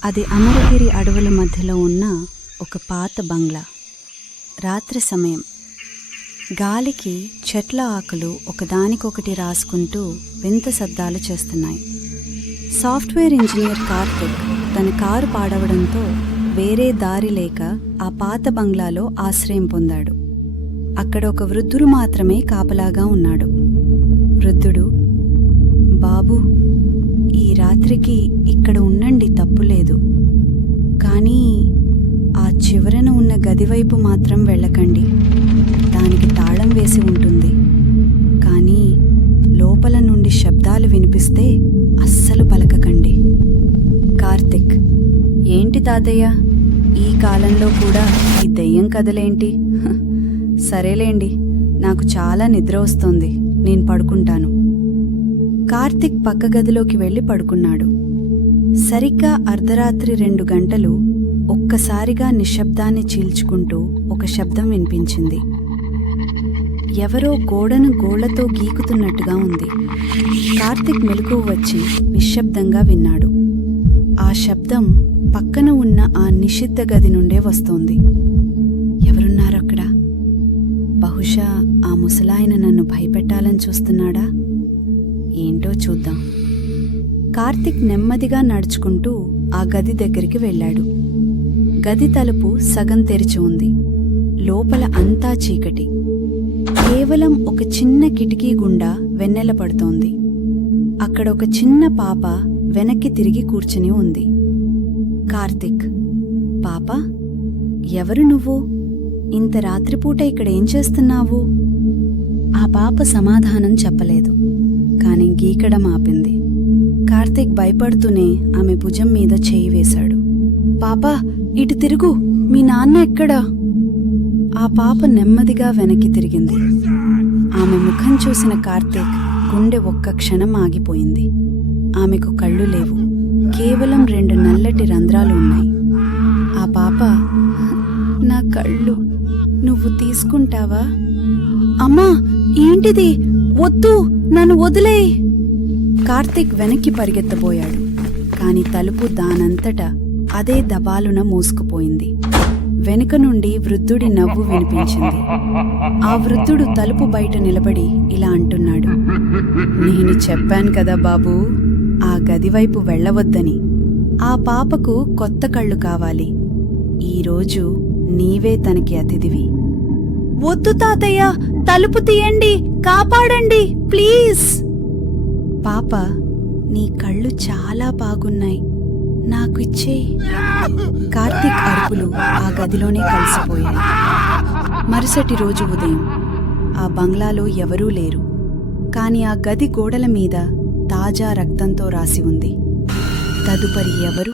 అది అమరగిరి అడవుల మధ్యలో ఉన్న ఒక పాత బంగ్లా. రాత్రి సమయం. గాలికి చెట్ల ఆకులు ఒకదానికొకటి రాసుకుంటూ వింత శబ్దాలు చేస్తున్నాయి. సాఫ్ట్వేర్ ఇంజనీర్ కార్తిక్ తన కారు పాడవడంతో వేరే దారి లేక ఆ పాత బంగ్లాలో ఆశ్రయం పొందాడు. అక్కడ ఒక వృద్ధుడు మాత్రమే కాపలాగా ఉన్నాడు. వృద్ధుడు, బాబూ, ఈ రాత్రికి ఇక్కడ ఉండండి, తప్పులేదు. కానీ ఆ చివరన ఉన్న గదివైపు మాత్రం వెళ్ళకండి. దానికి తాళం వేసి ఉంటుంది. కానీ లోపల నుండి శబ్దాలు వినిపిస్తే అస్సలు పలకకండి. కార్తిక్: ఏంటి తాతయ్య, ఈ కాలంలో కూడా ఈ దెయ్యం కథలేంటి? సరేలేండి, నాకు చాలా నిద్ర వస్తోంది, నేను పడుకుంటాను. కార్తిక్ పక్క గదిలోకి వెళ్ళి పడుకున్నాడు. సరిగ్గా అర్ధరాత్రి 2 గంటలు ఒక్కసారిగా నిశ్శబ్దాన్ని చీల్చుకుంటూ ఒక శబ్దం వినిపించింది. ఎవరో గోడను గోళ్లతో గీకుతున్నట్టుగా ఉంది. కార్తిక్ మెలకువ వచ్చి నిశ్శబ్దంగా విన్నాడు. ఆ శబ్దం పక్కన ఉన్న ఆ నిషిద్ధ గది నుండే వస్తోంది. ఎవరున్నారక్కడ? బహుశా ఆ ముసలాయన నన్ను భయపెట్టాలని చూస్తున్నాడా? ఏంటో చూద్దాం. కార్తిక్ నెమ్మదిగా నడుచుకుంటూ ఆ గది దగ్గరికి వెళ్ళాడు. గది తలుపు సగం తెరిచి ఉంది. లోపల అంతా చీకటి. కేవలం ఒక చిన్న కిటికీ గుండా వెన్నెల పడుతోంది. అక్కడ ఒక చిన్న పాప వెనక్కి తిరిగి కూర్చుని ఉంది. కార్తిక్: పాప, ఎవరు నువ్వు? ఇంత రాత్రిపూట ఇక్కడేం చేస్తున్నావు? ఆ పాప సమాధానం చెప్పలేదు, కాని గీకడం ఆపింది. కార్తిక్ భయపడుతూనే ఆమె భుజం మీద చేయి వేశాడు. పాపా, ఇటు తిరుగు, మీ నాన్న ఎక్కడా? ఆ పాప నెమ్మదిగా వెనక్కి తిరిగింది. ఆమె ముఖం చూసిన కార్తిక్ గుండె ఒక్క క్షణం ఆగిపోయింది. ఆమెకు కళ్ళు లేవు, కేవలం 2 నల్లటి రంధ్రాలు ఉన్నాయి. ఆ పాప: నా కళ్ళు నువ్వు తీసుకుంటావా? అమ్మా, ఏంటిది? వద్దు, నన్ను వదిలేయ్! కార్తిక్ వెనక్కి పరిగెత్తబోయాడు. కాని తలుపు దానంతట అదే దబాలున మూసుకుపోయింది. వెనుక నుండి వృద్ధుడి నవ్వు వినిపించింది. ఆ వృద్ధుడు తలుపు బయట నిలబడి ఇలా అంటున్నాడు: నేను చెప్పాను కదా బాబూ, ఆ గదివైపు వెళ్ళవద్దని. ఆ పాపకు కొత్త కళ్ళు కావాలి. ఈరోజు నీవే తనకి అతిథివి. వద్దు తాతయ్య, తలుపు తీయండి, కాపాడండి ప్లీజ్. పాప: నీ కళ్ళు చాలా బాగున్నాయి, నాకు ఇచ్చేయ్. కార్తిక్ అరుపులు ఆ గదిలోనే కలిసిపోయాయి. మరుసటి రోజు ఉదయం ఆ బంగ్లాలో ఎవరూ లేరు. కాని ఆ గది గోడల మీద తాజా రక్తంతో రాసి ఉంది: తదుపరి ఎవరు